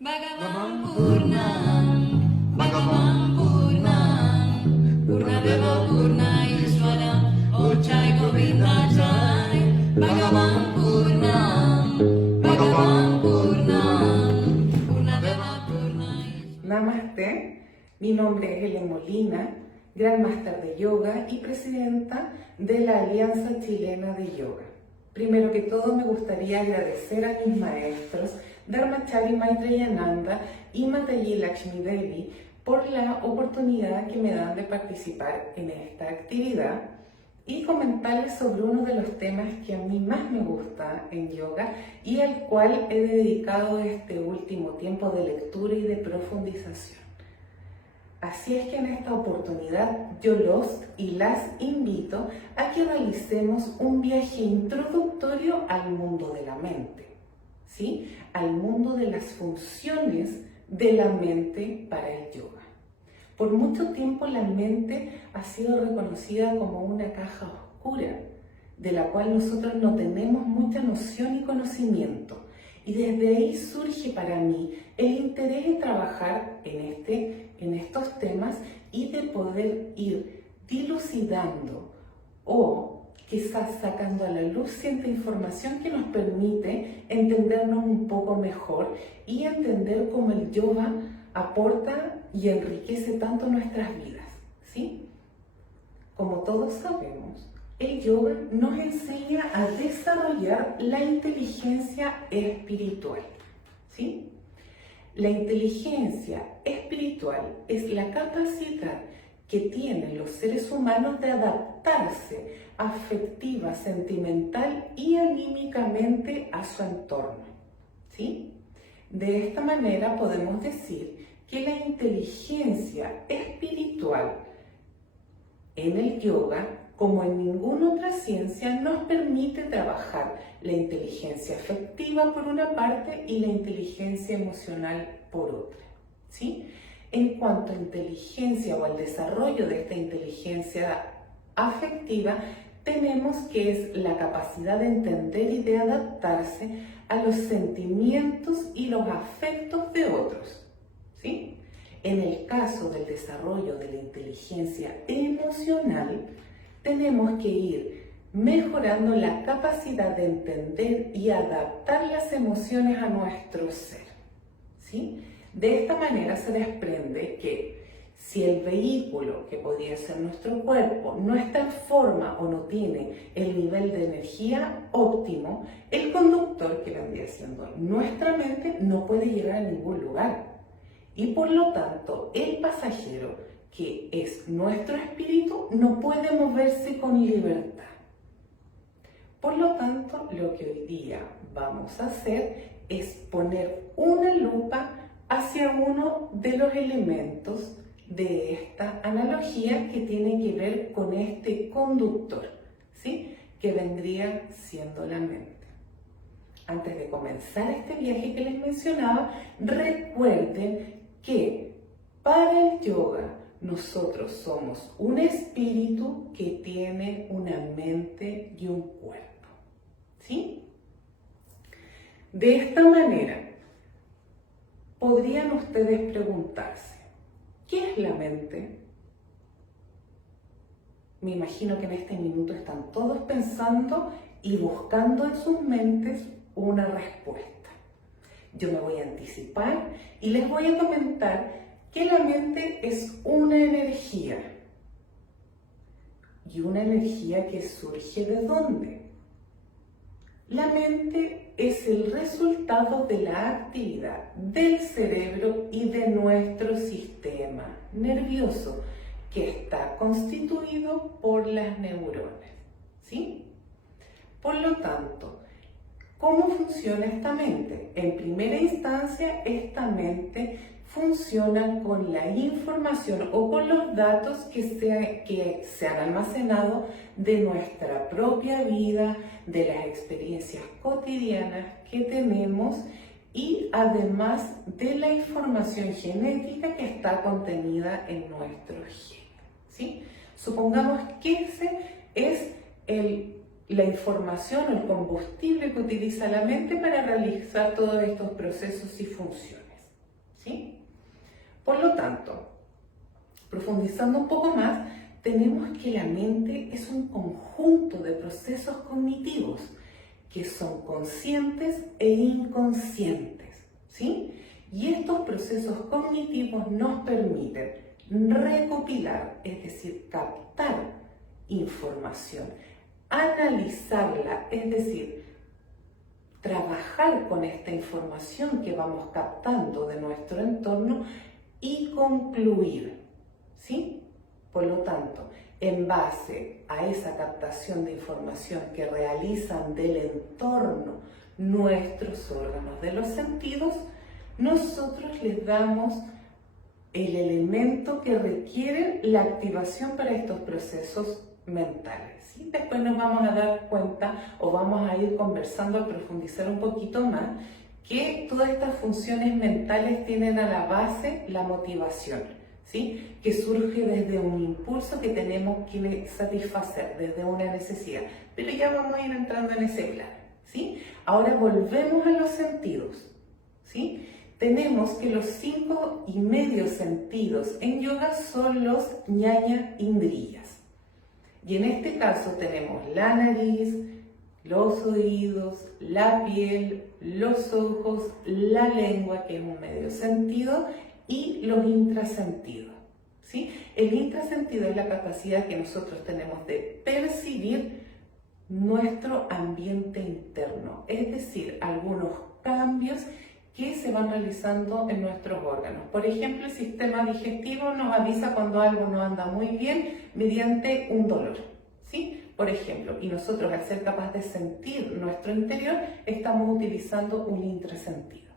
Bhagavan Purnam, Bhagavan Purnam, Purnadeva Purnayeshwara, Ochai Govinda Jai, Bhagavan Purnam, Bhagavan Purnam, Purnadeva Purnayeshwara. Namaste, mi nombre es Helen Molina, Gran Máster de Yoga y presidenta de la Alianza Chilena de Yoga. Primero que todo me gustaría agradecer a mis maestros Dharmachari Maitreyananda y Mataji Lakshmi Devi por la oportunidad que me dan de participar en esta actividad y comentarles sobre uno de los temas que a mí más me gusta en yoga y al cual he dedicado este último tiempo de lectura y de profundización. Así es que en esta oportunidad yo los y las invito a que realicemos un viaje introductorio al mundo de la mente, ¿sí? Al mundo de las funciones de la mente para el yoga. Por mucho tiempo la mente ha sido reconocida como una caja oscura, de la cual nosotros no tenemos mucha noción y conocimiento. Y desde ahí surge para mí el interés en trabajar en estos temas y de poder ir dilucidando o quizás sacando a la luz cierta información que nos permite entendernos un poco mejor y entender cómo el yoga aporta y enriquece tanto nuestras vidas, ¿sí? Como todos sabemos, el yoga nos enseña a desarrollar la inteligencia espiritual, ¿sí? La inteligencia espiritual es la capacidad que tienen los seres humanos de adaptarse afectiva, sentimental y anímicamente a su entorno, ¿sí? De esta manera podemos decir que la inteligencia espiritual en el yoga, como en ninguna otra ciencia, nos permite trabajar la inteligencia afectiva por una parte y la inteligencia emocional por otra, ¿sí? En cuanto a inteligencia o al desarrollo de esta inteligencia afectiva, tenemos que es la capacidad de entender y de adaptarse a los sentimientos y los afectos de otros, ¿sí? En el caso del desarrollo de la inteligencia emocional, tenemos que ir mejorando la capacidad de entender y adaptar las emociones a nuestro ser, ¿sí? De esta manera se desprende que si el vehículo, que podría ser nuestro cuerpo, no está en forma o no tiene el nivel de energía óptimo, el conductor, que vendría siendo nuestra mente, no puede llegar a ningún lugar. Y por lo tanto, el pasajero, que es nuestro espíritu, no puede moverse con libertad. Por lo tanto, lo que hoy día vamos a hacer es poner una lupa hacia uno de los elementos de esta analogía que tiene que ver con este conductor, ¿sí? Que vendría siendo la mente. Antes de comenzar este viaje que les mencionaba, recuerden que para el yoga nosotros somos un espíritu que tiene una mente y un cuerpo, ¿sí? De esta manera, podrían ustedes preguntarse, ¿qué es la mente? Me imagino que en este minuto están todos pensando y buscando en sus mentes una respuesta. Yo me voy a anticipar y les voy a comentar que la mente es una energía. ¿Y una energía que surge de dónde? La mente es el resultado de la actividad del cerebro y de nuestro sistema nervioso, que está constituido por las neuronas, ¿sí? Por lo tanto, ¿cómo funciona esta mente? En primera instancia, esta mente funciona con la información o con los datos que se han almacenado de nuestra propia vida, de las experiencias cotidianas que tenemos y además de la información genética que está contenida en nuestros genes, ¿sí? Supongamos que ese es la información o el combustible que utiliza la mente para realizar todos estos procesos y funciones. Por lo tanto, profundizando un poco más, tenemos que la mente es un conjunto de procesos cognitivos que son conscientes e inconscientes, ¿sí? Y estos procesos cognitivos nos permiten recopilar, es decir, captar información, analizarla, es decir, trabajar con esta información que vamos captando de nuestro entorno y concluir, ¿sí? Por lo tanto, en base a esa captación de información que realizan del entorno nuestros órganos de los sentidos, nosotros les damos el elemento que requiere la activación para estos procesos mentales, ¿sí? Después nos vamos a dar cuenta o vamos a ir conversando, a profundizar un poquito más, que todas estas funciones mentales tienen a la base la motivación, ¿sí? Que surge desde un impulso que tenemos que satisfacer, desde una necesidad. Pero ya vamos a ir entrando en ese plano, ¿sí? Ahora volvemos a los sentidos, ¿sí? Tenemos que los 5,5 sentidos en yoga son los ñaña indriyas. Y en este caso tenemos la nariz, los oídos, la piel, los ojos, la lengua, que es un medio sentido, y los intrasentidos, ¿sí? El intrasentido es la capacidad que nosotros tenemos de percibir nuestro ambiente interno, es decir, algunos cambios que se van realizando en nuestros órganos. Por ejemplo, el sistema digestivo nos avisa cuando algo no anda muy bien mediante un dolor, ¿sí? Por ejemplo, y nosotros al ser capaces de sentir nuestro interior, estamos utilizando un intrasentido.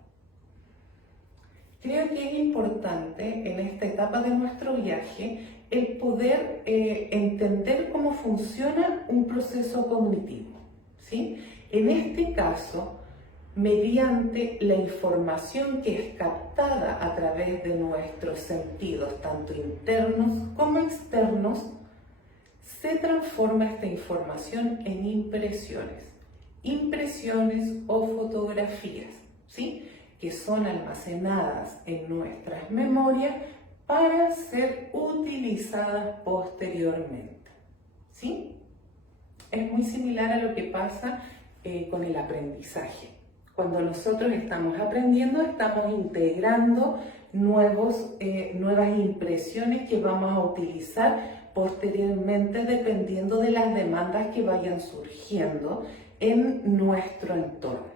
Creo que es importante en esta etapa de nuestro viaje el poder entender cómo funciona un proceso cognitivo, ¿sí? En este caso, mediante la información que es captada a través de nuestros sentidos, tanto internos como externos, se transforma esta información en impresiones o fotografías, ¿sí? Que son almacenadas en nuestras memorias para ser utilizadas posteriormente, ¿sí? Es muy similar a lo que pasa con el aprendizaje. Cuando nosotros estamos aprendiendo, estamos integrando nuevas impresiones que vamos a utilizar posteriormente dependiendo de las demandas que vayan surgiendo en nuestro entorno,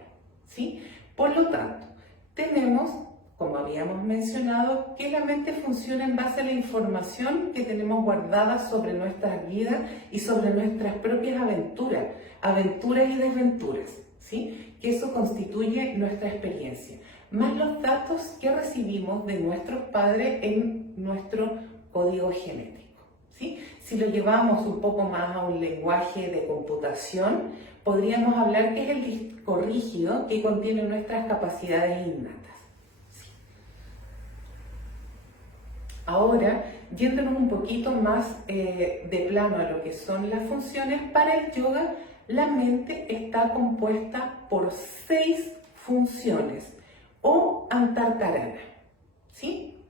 ¿sí? Por lo tanto, tenemos, como habíamos mencionado, que la mente funciona en base a la información que tenemos guardada sobre nuestras vidas y sobre nuestras propias aventuras y desventuras, ¿sí? Que eso constituye nuestra experiencia, más los datos que recibimos de nuestros padres en nuestro código genético, ¿sí? Si lo llevamos un poco más a un lenguaje de computación, podríamos hablar que es el disco rígido que contiene nuestras capacidades innatas, ¿sí? Ahora, yéndonos un poquito más de plano a lo que son las funciones, para el yoga la mente está compuesta por 6 funciones o antarkarana, ¿sí?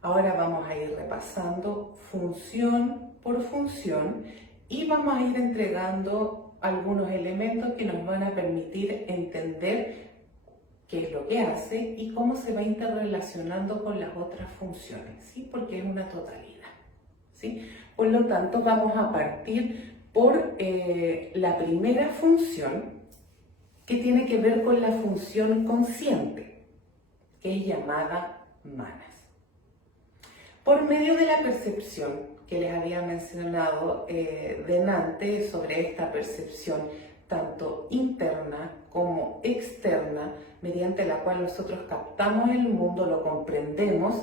Ahora vamos a ir repasando función por función y vamos a ir entregando algunos elementos que nos van a permitir entender qué es lo que hace y cómo se va interrelacionando con las otras funciones, ¿sí? Porque es una totalidad, ¿sí? Por lo tanto, vamos a partir por la primera función, que tiene que ver con la función consciente, que es llamada manas. Por medio de la percepción que les había mencionado delante sobre esta percepción tanto interna como externa, mediante la cual nosotros captamos el mundo, lo comprendemos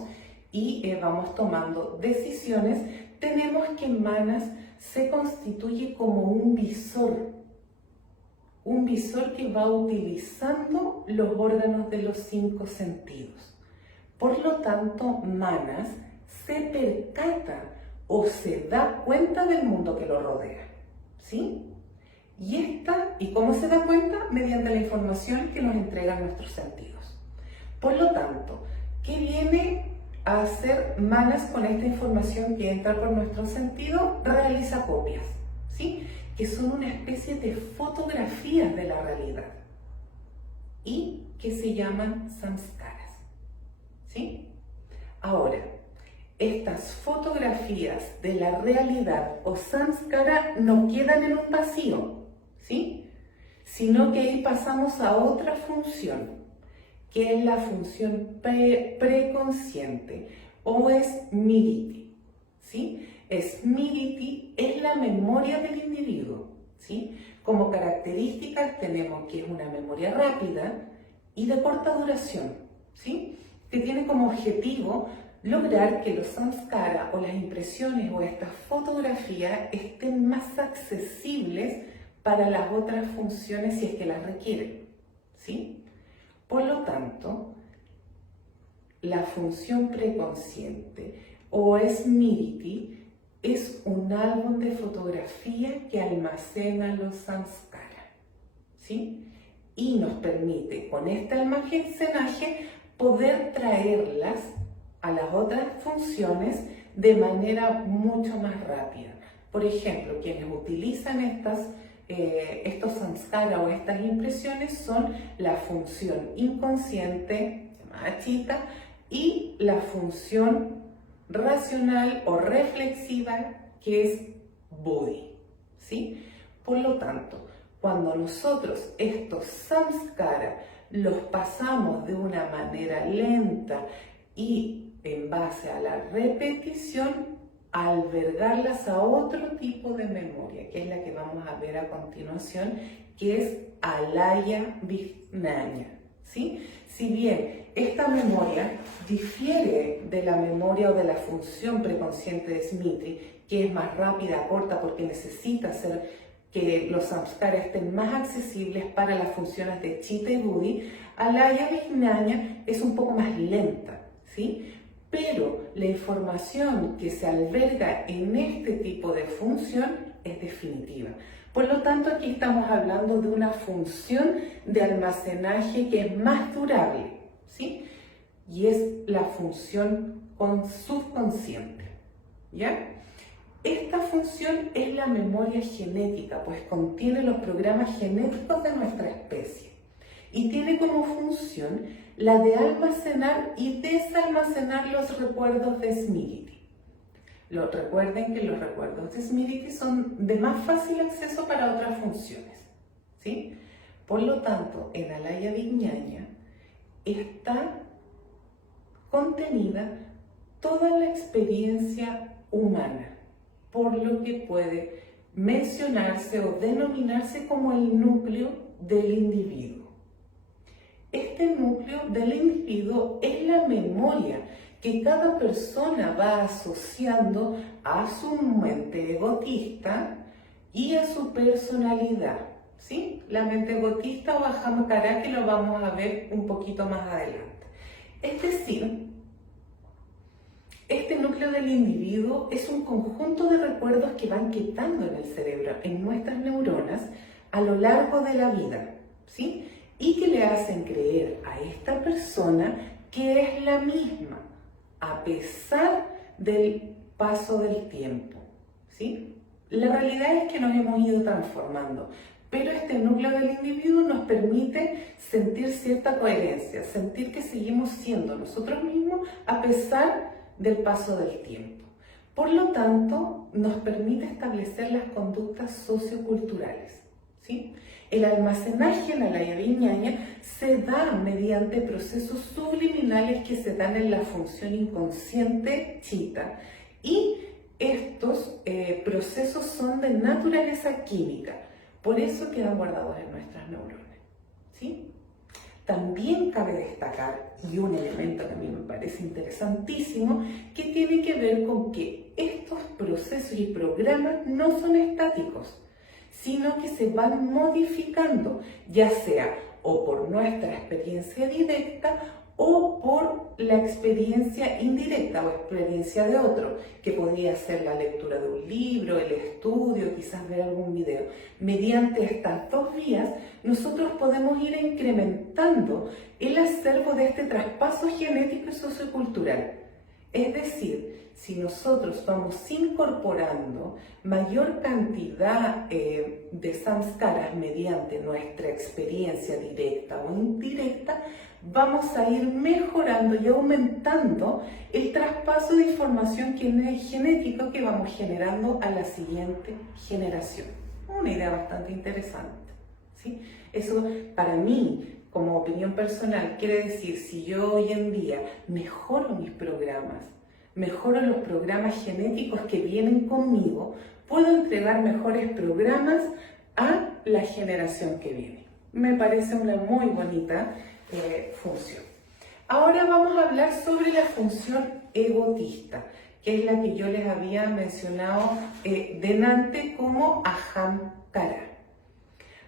y vamos tomando decisiones, tenemos que manas se constituye como un visor que va utilizando los órganos de los 5 sentidos. Por lo tanto, manas se percata o se da cuenta del mundo que lo rodea, ¿sí? ¿Y cómo se da cuenta? Mediante la información que nos entregan nuestros sentidos. Por lo tanto, ¿qué viene a hacer malas con esta información que entra por nuestro sentido, realiza copias, ¿sí? Que son una especie de fotografías de la realidad y que se llaman samskaras, ¿sí? Ahora, estas fotografías de la realidad o samskara no quedan en un vacío, ¿sí? Sino que ahí pasamos a otra función, que es la función preconsciente o smriti, ¿sí? Smriti es la memoria del individuo, ¿sí? Como características tenemos que es una memoria rápida y de corta duración, ¿sí? Que tiene como objetivo lograr que los samskara o las impresiones o estas fotografías estén más accesibles para las otras funciones si es que las requieren, ¿sí? Por lo tanto, la función preconsciente o smriti es un álbum de fotografía que almacena los samskara, ¿sí? Y nos permite con este almacenaje poder traerlas a las otras funciones de manera mucho más rápida. Por ejemplo, quienes utilizan estos samskara o estas impresiones son la función inconsciente, llamada chitta, y la función racional o reflexiva, que es buddhi, ¿sí? Por lo tanto, cuando nosotros estos samskara los pasamos de una manera lenta y en base a la repetición, albergarlas a otro tipo de memoria, que es la que vamos a ver a continuación, que es alaya vijnana, ¿sí? Si bien esta memoria difiere de la memoria o de la función preconsciente de smriti, que es más rápida, corta, porque necesita hacer que los samskaras estén más accesibles para las funciones de chitta y buddhi, alaya vijnana es un poco más lenta, ¿sí? Pero la información que se alberga en este tipo de función es definitiva. Por lo tanto, aquí estamos hablando de una función de almacenaje que es más durable, ¿sí? Y es la función subconsciente, ¿ya? Esta función es la memoria genética, pues contiene los programas genéticos de nuestra especie y tiene como función la de almacenar y desalmacenar los recuerdos de smriti. Recuerden que los recuerdos de smriti son de más fácil acceso para otras funciones, ¿sí? Por lo tanto, en alaya vijnana está contenida toda la experiencia humana, por lo que puede mencionarse o denominarse como el núcleo del individuo. Este núcleo del individuo es la memoria que cada persona va asociando a su mente egotista y a su personalidad, ¿sí? La mente egotista o ahamkara, que lo vamos a ver un poquito más adelante. Es decir, este núcleo del individuo es un conjunto de recuerdos que van quedando en el cerebro, en nuestras neuronas, a lo largo de la vida, ¿sí? Y que le hacen creer a esta persona que es la misma, a pesar del paso del tiempo, ¿sí? La realidad es que nos hemos ido transformando, pero este núcleo del individuo nos permite sentir cierta coherencia, sentir que seguimos siendo nosotros mismos a pesar del paso del tiempo. Por lo tanto, nos permite establecer las conductas socioculturales, ¿sí? El almacenaje en alaya vijnana se da mediante procesos subliminales que se dan en la función inconsciente chitta, y estos procesos son de naturaleza química, por eso quedan guardados en nuestras neuronas, ¿sí? También cabe destacar, y un elemento que a mí me parece interesantísimo, que tiene que ver con que estos procesos y programas no son estáticos, sino que se van modificando, ya sea o por nuestra experiencia directa o por la experiencia indirecta o experiencia de otro, que podría ser la lectura de un libro, el estudio, quizás ver algún video. Mediante estas dos vías, nosotros podemos ir incrementando el acervo de este traspaso genético y sociocultural, Es decir, si nosotros vamos incorporando mayor cantidad de samskaras mediante nuestra experiencia directa o indirecta, vamos a ir mejorando y aumentando el traspaso de información genética que vamos generando a la siguiente generación. Una idea bastante interesante, ¿sí? Eso para mí, como opinión personal, quiere decir, si yo hoy en día mejoro mis programas, mejoro los programas genéticos que vienen conmigo, puedo entregar mejores programas a la generación que viene. Me parece una muy bonita función. Ahora vamos a hablar sobre la función egotista, que es la que yo les había mencionado delante como Ahamkara.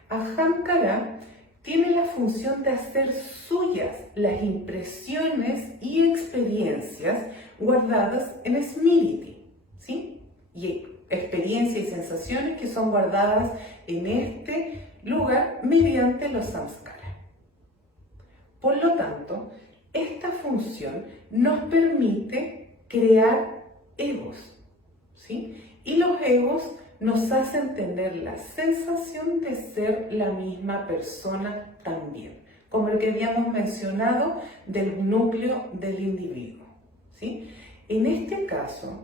Ahamkara tiene la función de hacer suyas las impresiones y experiencias guardadas en Smriti, ¿sí? Y experiencias y sensaciones que son guardadas en este lugar mediante los samskaras. Por lo tanto, esta función nos permite crear egos, ¿sí? Y los egos nos hacen tener la sensación de ser la misma persona también, como lo que habíamos mencionado del núcleo del individuo, ¿sí? En este caso,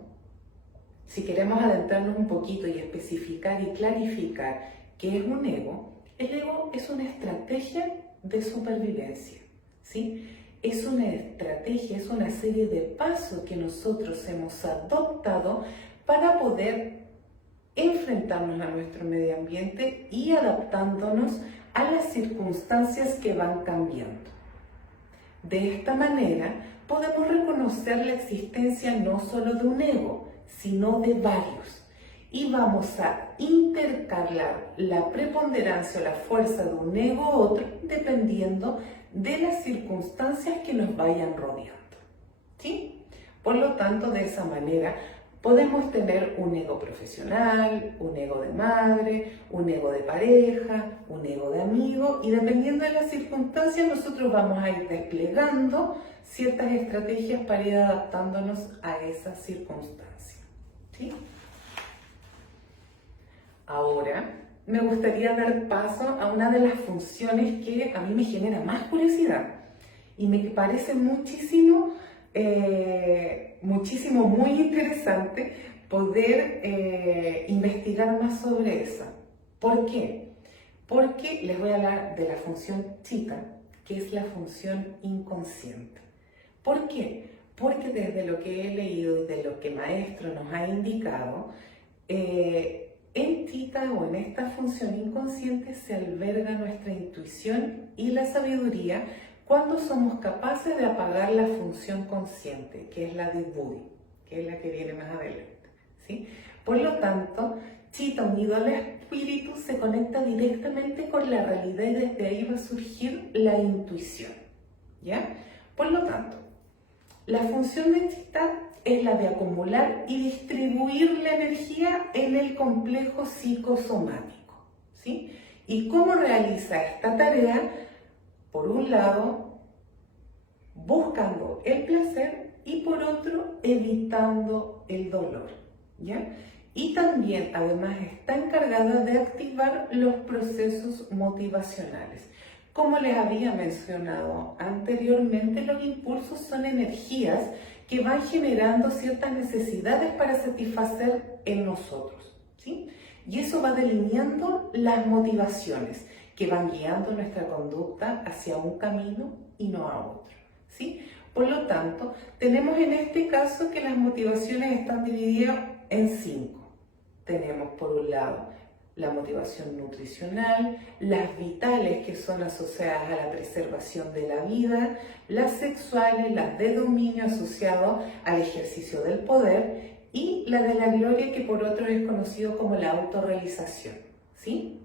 si queremos adentrarnos un poquito y especificar y clarificar qué es un ego, el ego es una estrategia de supervivencia, ¿sí? Es una estrategia, es una serie de pasos que nosotros hemos adoptado para poder enfrentarnos a nuestro medio ambiente y adaptándonos a las circunstancias que van cambiando. De esta manera, podemos reconocer la existencia no solo de un ego, sino de varios. Y vamos a intercalar la preponderancia o la fuerza de un ego a otro dependiendo de las circunstancias que nos vayan rodeando, ¿sí? Por lo tanto, de esa manera podemos tener un ego profesional, un ego de madre, un ego de pareja, un ego de amigo, y dependiendo de las circunstancias nosotros vamos a ir desplegando ciertas estrategias para ir adaptándonos a esas circunstancias, ¿sí? Ahora me gustaría dar paso a una de las funciones que a mí me genera más curiosidad y me parece muchísimo, muy interesante poder investigar más sobre esa. ¿Por qué? Porque les voy a hablar de la función chitta, que es la función inconsciente. ¿Por qué? Porque desde lo que he leído y de lo que Maestro nos ha indicado, en chitta o en esta función inconsciente se alberga nuestra intuición y la sabiduría cuando somos capaces de apagar la función consciente, que es la de Buddhi, que es la que viene más adelante, ¿sí? Por lo tanto, chitta unido al espíritu se conecta directamente con la realidad y desde ahí va a surgir la intuición, ¿ya? Por lo tanto, la función de chitta es la de acumular y distribuir la energía en el complejo psicosomático, ¿sí? ¿Y cómo realiza esta tarea? Por un lado, buscando el placer y por otro, evitando el dolor, ¿ya? Y también, además, está encargada de activar los procesos motivacionales. Como les había mencionado anteriormente, los impulsos son energías que van generando ciertas necesidades para satisfacer en nosotros, ¿sí? Y eso va delineando las motivaciones que van guiando nuestra conducta hacia un camino y no a otro, ¿sí? Por lo tanto, tenemos en este caso que las motivaciones están divididas en 5. Tenemos por un lado la motivación nutricional, las vitales que son asociadas a la preservación de la vida, las sexuales, las de dominio asociado al ejercicio del poder y la de la gloria que por otros es conocido como la autorrealización, ¿sí?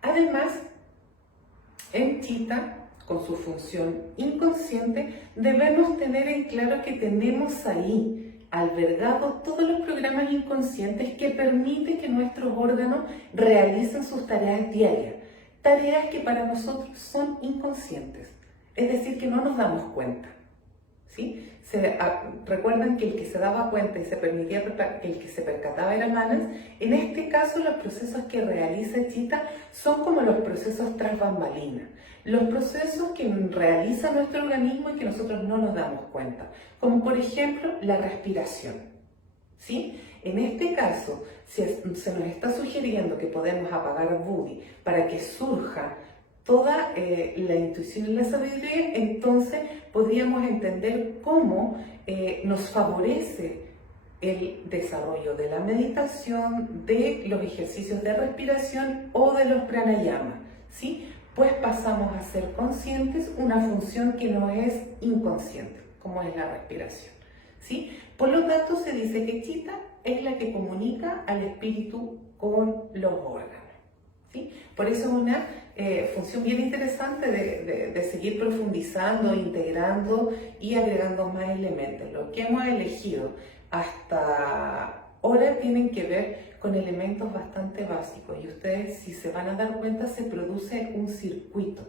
Además, en chitta, con su función inconsciente, debemos tener en claro que tenemos ahí albergado todos los programas inconscientes que permiten que nuestros órganos realicen sus tareas diarias, tareas que para nosotros son inconscientes, es decir, que no nos damos cuenta, ¿sí? recuerdan que el que se daba cuenta y se permitía que el que se percataba era Manas. En este caso, los procesos que realiza Chita son como los procesos tras bambalinas, los procesos que realiza nuestro organismo y que nosotros no nos damos cuenta, como por ejemplo la respiración, ¿sí? En este caso, si se nos está sugiriendo que podemos apagar Budi para que surja toda la intuición y la sabiduría, entonces podríamos entender cómo nos favorece el desarrollo de la meditación, de los ejercicios de respiración o de los pranayama, ¿sí? Pues pasamos a ser conscientes una función que no es inconsciente, como es la respiración, ¿sí? Por lo tanto, se dice que Chita es la que comunica al espíritu con los órganos, ¿sí? Por eso es una función bien interesante de seguir profundizando, integrando y agregando más elementos. Lo que hemos elegido hasta ahora tienen que ver con elementos bastante básicos y ustedes, si se van a dar cuenta, se produce un circuito,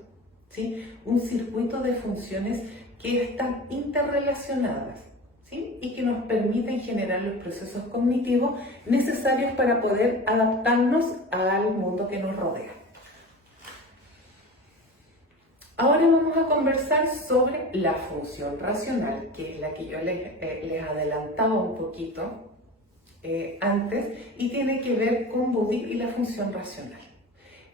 ¿sí? Un circuito de funciones que están interrelacionadas, ¿sí? Y que nos permiten generar los procesos cognitivos necesarios para poder adaptarnos al mundo que nos rodea. Ahora vamos a conversar sobre la función racional, que es la que yo les adelantaba un poquito antes, y tiene que ver con Budi y la función racional.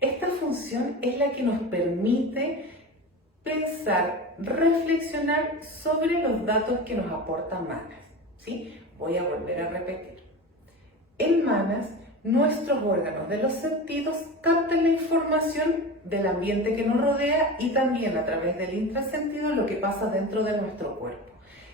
Esta función es la que nos permite pensar, reflexionar sobre los datos que nos aporta Manas, ¿sí? Voy a volver a repetir. En Manas, nuestros órganos de los sentidos captan la información del ambiente que nos rodea y también a través del intrasentido lo que pasa dentro de nuestro cuerpo.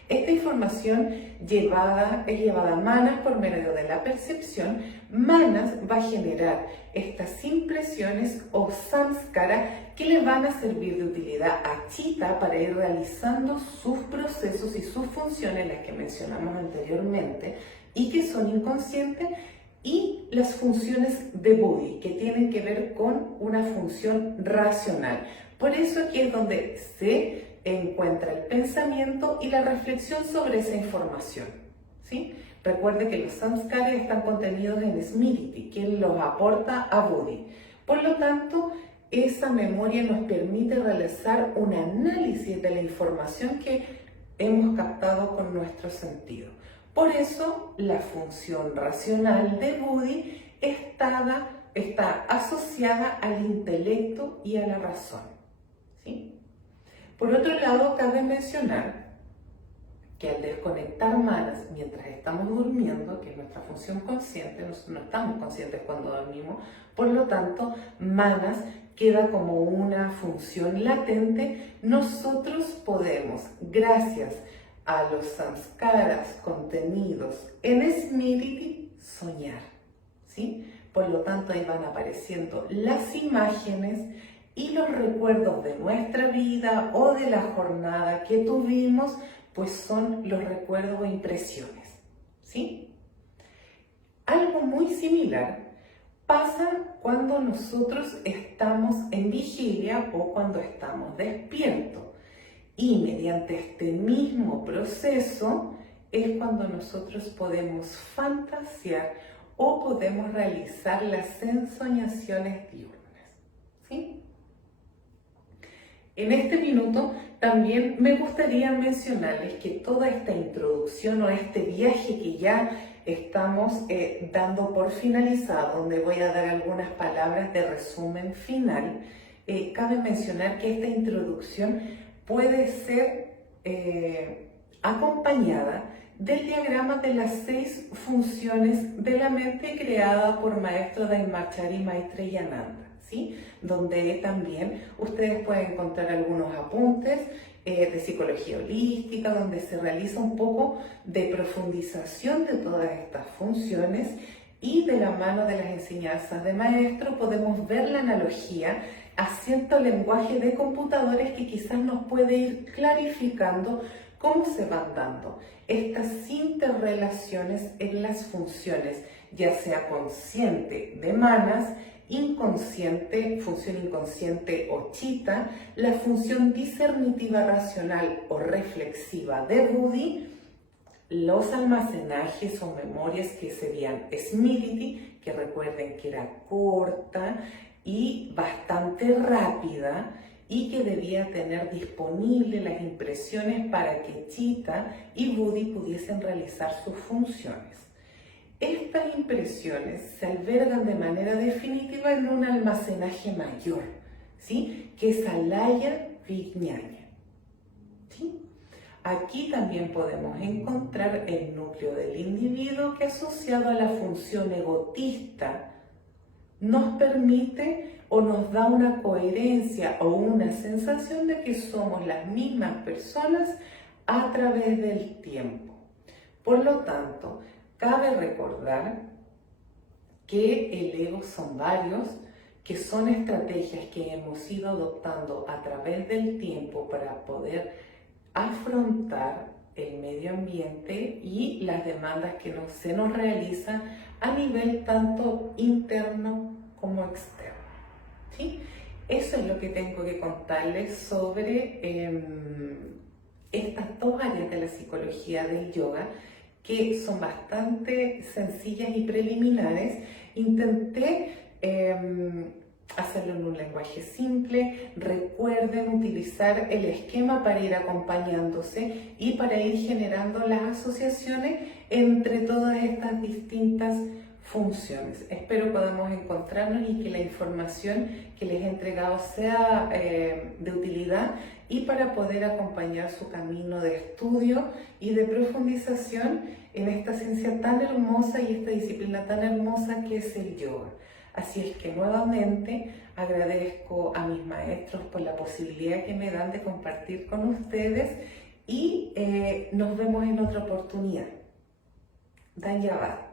Esta información es llevada a Manas por medio de la percepción. Manas va a generar estas impresiones o samskara que le van a servir de utilidad a Chita para ir realizando sus procesos y sus funciones, las que mencionamos anteriormente y que son inconscientes, y las funciones de Budi, que tienen que ver con una función racional. Por eso aquí es donde se encuentra el pensamiento y la reflexión sobre esa información, ¿sí? Recuerde que los samskaras están contenidos en Smriti, quien los aporta a Budi. Por lo tanto, esa memoria nos permite realizar un análisis de la información que hemos captado con nuestro sentido. Por eso, la función racional de Budi está asociada al intelecto y a la razón, ¿sí? Por otro lado, cabe mencionar que al desconectar Manas mientras estamos durmiendo, que es nuestra función consciente, no estamos conscientes cuando dormimos, por lo tanto, Manas queda como una función latente. Nosotros podemos, gracias a los samskaras contenidos en Smriti, soñar, ¿sí? Por lo tanto, ahí van apareciendo las imágenes y los recuerdos de nuestra vida o de la jornada que tuvimos, pues son los recuerdos o impresiones, ¿sí? Algo muy similar pasa cuando nosotros estamos en vigilia o cuando estamos despiertos. Y mediante este mismo proceso es cuando nosotros podemos fantasear o podemos realizar las ensoñaciones diurnas, ¿sí? En este minuto también me gustaría mencionarles que toda esta introducción o este viaje que ya estamos dando por finalizado, donde voy a dar algunas palabras de resumen final, cabe mencionar que esta introducción puede ser acompañada del diagrama de las 6 funciones de la mente creada por maestro Daimachari Maitreyananda, ¿sí? Donde también ustedes pueden encontrar algunos apuntes de psicología holística, donde se realiza un poco de profundización de todas estas funciones, y de la mano de las enseñanzas de maestro podemos ver la analogía a cierto lenguaje de computadores que quizás nos puede ir clarificando cómo se van dando estas interrelaciones en las funciones, ya sea consciente de Manas inconsciente, función inconsciente o chitta, la función discernitiva racional o reflexiva de buddhi, los almacenajes o memorias que serían smriti, que recuerden que era corta y bastante rápida y que debía tener disponibles las impresiones para que chitta y buddhi pudiesen realizar sus funciones. Estas impresiones se albergan de manera definitiva en un almacenaje mayor, ¿sí? Que es alaya vijñana, ¿sí? Aquí también podemos encontrar el núcleo del individuo que, asociado a la función egotista, nos permite o nos da una coherencia o una sensación de que somos las mismas personas a través del tiempo. Por lo tanto, cabe recordar que el ego son varios, que son estrategias que hemos ido adoptando a través del tiempo para poder afrontar el medio ambiente y las demandas que se nos realizan a nivel tanto interno como externo, ¿sí? Eso es lo que tengo que contarles sobre estas dos áreas de la psicología del yoga, que son bastante sencillas y preliminares. Intenté hacerlo en un lenguaje simple. Recuerden utilizar el esquema para ir acompañándose y para ir generando las asociaciones entre todas estas distintas funciones. Espero podamos encontrarnos y que la información que les he entregado sea de utilidad y para poder acompañar su camino de estudio y de profundización en esta ciencia tan hermosa y esta disciplina tan hermosa que es el yoga. Así es que nuevamente agradezco a mis maestros por la posibilidad que me dan de compartir con ustedes y nos vemos en otra oportunidad. Dhanyavad.